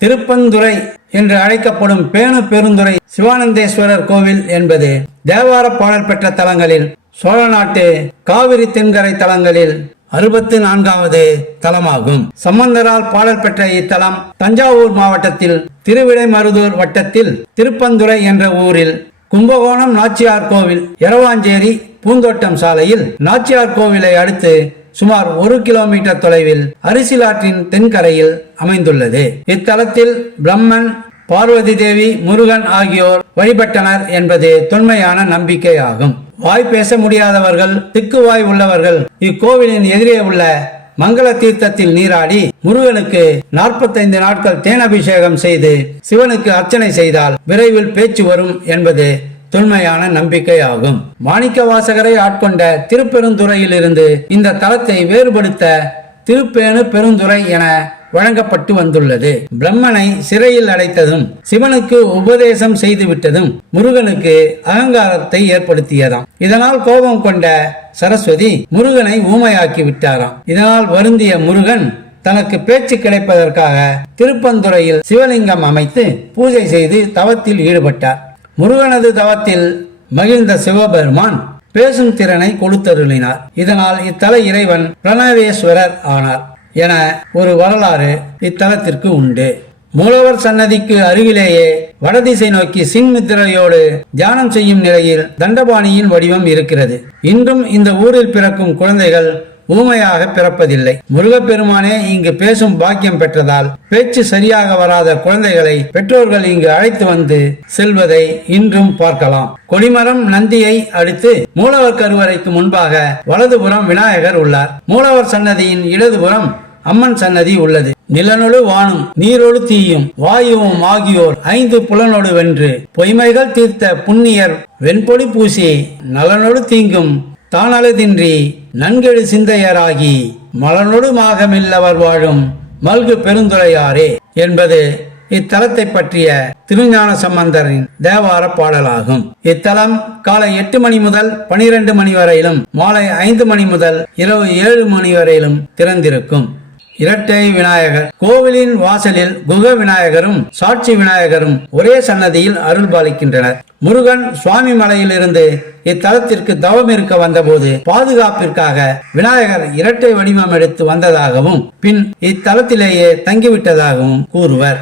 திருப்பந்துறை என்று அழைக்கப்படும் பேணு பெருந்துறை சிவானந்தேஸ்வரர் கோவில் என்பது தேவார பாடல் பெற்ற தலங்களில் சோழ நாட்டு காவிரி தென்கரை தலங்களில் அறுபத்து நான்காவது தலமாகும். சம்பந்தரால் பாடல் பெற்ற இத்தலம் தஞ்சாவூர் மாவட்டத்தில் திருவிடைமருதூர் வட்டத்தில் திருப்பந்துறை என்ற ஊரில் கும்பகோணம் நாச்சியார் கோவில் எரவாஞ்சேரி பூந்தோட்டம் சாலையில் நாச்சியார் கோவிலை அடுத்து சுமார் ஒரு கிலோமீட்டர் தொலைவில் அரிசிலாற்றின் தென்கரையில் அமைந்துள்ளது. இத்தலத்தில் பிரம்மன் பார்வதி தேவி முருகன் ஆகியோர் வழிபட்டனர் என்பது தொன்மையான நம்பிக்கையாகும். வாய் பேச முடியாதவர்கள் திக்குவாய் உள்ளவர்கள் இக்கோவிலின் எதிரே உள்ள மங்கள தீர்த்தத்தில் நீராடி முருகனுக்கு நாற்பத்தைந்து நாட்கள் தேனபிஷேகம் செய்து சிவனுக்கு அர்ச்சனை செய்தால் விரைவில் பேச்சு வரும் என்பது தொன்மையான நம்பிக்கையாகும். மாணிக்க வாசகரை ஆட்கொண்ட திருப்பெருந்துறையிலிருந்து இந்த தலத்தை வேறுபடுத்த திருப்பேணு பெருந்துறை என வழங்கப்பட்டு வந்துள்ளது. பிரம்மனை சிறையில் அடைத்ததும் சிவனுக்கு உபதேசம் செய்துவிட்டதும் முருகனுக்கு அகங்காரத்தை ஏற்படுத்தியதாம். இதனால் கோபம் கொண்ட சரஸ்வதி முருகனை ஊமையாக்கி விட்டாராம். இதனால் வருந்திய முருகன் தனக்கு பேச்சு கிடைப்பதற்காக திருப்பந்துறையில் சிவலிங்கம் அமைத்து பூஜை செய்து தவத்தில் ஈடுபட்டார். முருகனது தவத்தில் மகிழ்ந்த சிவபெருமான் பேசும் திறனை கொடுத்தருளினார். இதனால் இத்தல இறைவன் பிரணவேஸ்வரர் ஆனார். என ஒரு வரலாறு இத்தலத்திற்கு உண்டு. மூலவர் சன்னதிக்கு அருகிலேயே வடதிசை நோக்கி சின்மித்திரையோடு தியானம் செய்யும் நிலையில் தண்டபாணியின் வடிவம் இருக்கிறது. இன்றும் இந்த ஊரில் பிறக்கும் குழந்தைகள் ஊமையாக பிறப்பதில்லை. முருகப்பெருமானே இங்கு பேசும் பாக்கியம் பெற்றதால் பேச்சு சரியாக வராத குழந்தைகளை பெற்றோர்கள் இங்கு அழைத்து வந்து செல்வதை இன்றும் பார்க்கலாம். கொடிமரம் நந்தியை அடுத்து மூலவர் கருவறைக்கு முன்பாக வலதுபுறம் விநாயகர் உள்ளார். மூலவர் சன்னதியின் இடதுபுறம் அம்மன் சன்னதி உள்ளது. நிலனொடு வானும் நீரொடு தீயும் வாயுவும் ஆகியோர் ஐந்து புலனொடு வென்று பொய்மைகள் தீர்த்த புண்ணியர் வெண்பொடி பூசி நலனொடு தீங்கும் தானழுதின்றி நன்கெழு சிந்தையராகி மலனொடுமாகமில்லவர் வாழும் மல்கு பெருந்துரையாரே என்பது இத்தலத்தை பற்றிய திருஞான சம்பந்தரின் தேவார பாடலாகும். இத்தலம் காலை எட்டு மணி முதல் பனிரெண்டு மணி வரையிலும் மாலை ஐந்து மணி முதல் இரவு ஏழு மணி வரையிலும் திறந்திருக்கும். இரட்டை விநாயகர் கோவிலின் வாசலில் குக விநாயகரும் சாட்சி விநாயகரும் ஒரே சன்னதியில் அருள் பாலிக்கின்றனர் முருகன் சுவாமி மலையிலிருந்து இத்தலத்திற்கு தவம் இருக்க வந்தபோது பாதுகாப்பிற்காக விநாயகர் இரட்டை வடிவம் எடுத்து வந்ததாகவும் பின் இத்தலத்திலேயே தங்கிவிட்டதாகவும் கூறுவர்.